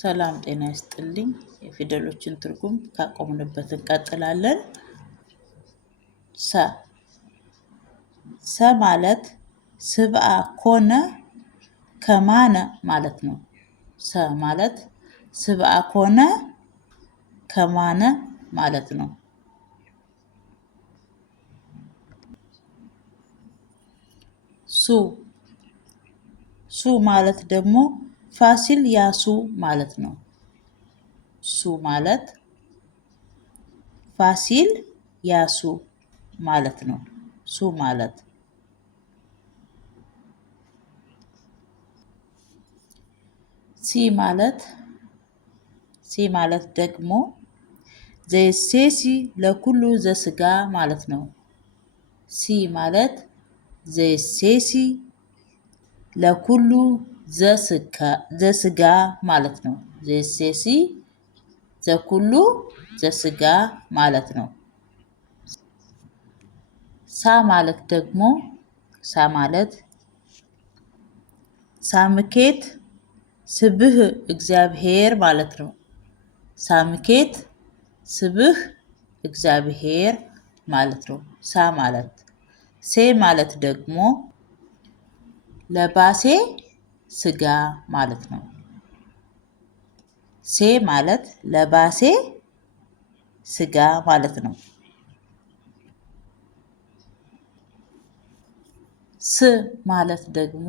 ሰላም ጤና ይስጥልኝ። የፊደሎችን ትርጉም ካቆምንበት እንቀጥላለን። ሰ ማለት ስብአ ኮነ ከማነ ማለት ነው። ሰ ማለት ስብአ ኮነ ከማነ ማለት ነው። ሱ ማለት ደግሞ ፋሲል ያሱ ማለት ነው። ሱ ማለት ፋሲል ያሱ ማለት ነው። ሱ ማለት ሲ ማለት ደግሞ ዘይሴሲ ለኩሉ ዘስጋ ማለት ነው። ሲ ማለት ዘይሴሲ ለኩሉ ዘስጋ ማለት ነው። ዘይሴሲ ዘኩሉ ዘስጋ ማለት ነው። ሳ ማለት ሳምኬት ስብህ እግዚአብሔር ማለት ነው። ሳምኬት ስብህ እግዚአብሔር ማለት ነው። ሳ ማለት ሴ ማለት ደግሞ ለባሴ ስጋ ማለት ነው። ሴ ማለት ለባሴ ስጋ ማለት ነው። ስ ማለት ደግሞ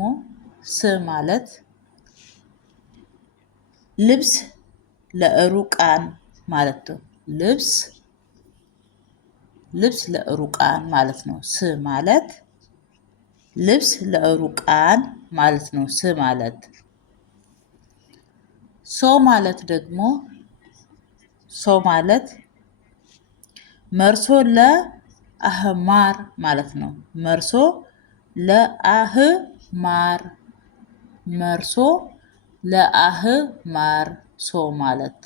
ልብስ ለዕሩቃን ማለት ነው። ልብስ ለዕሩቃን ማለት ነው። ስ ማለት ልብስ ለዕሩቃን ማለት ነው። ስ ማለት ሶ ማለት መርሶ ለአህማር ማለት ነው። መርሶ ለአህማር ሶ ማለት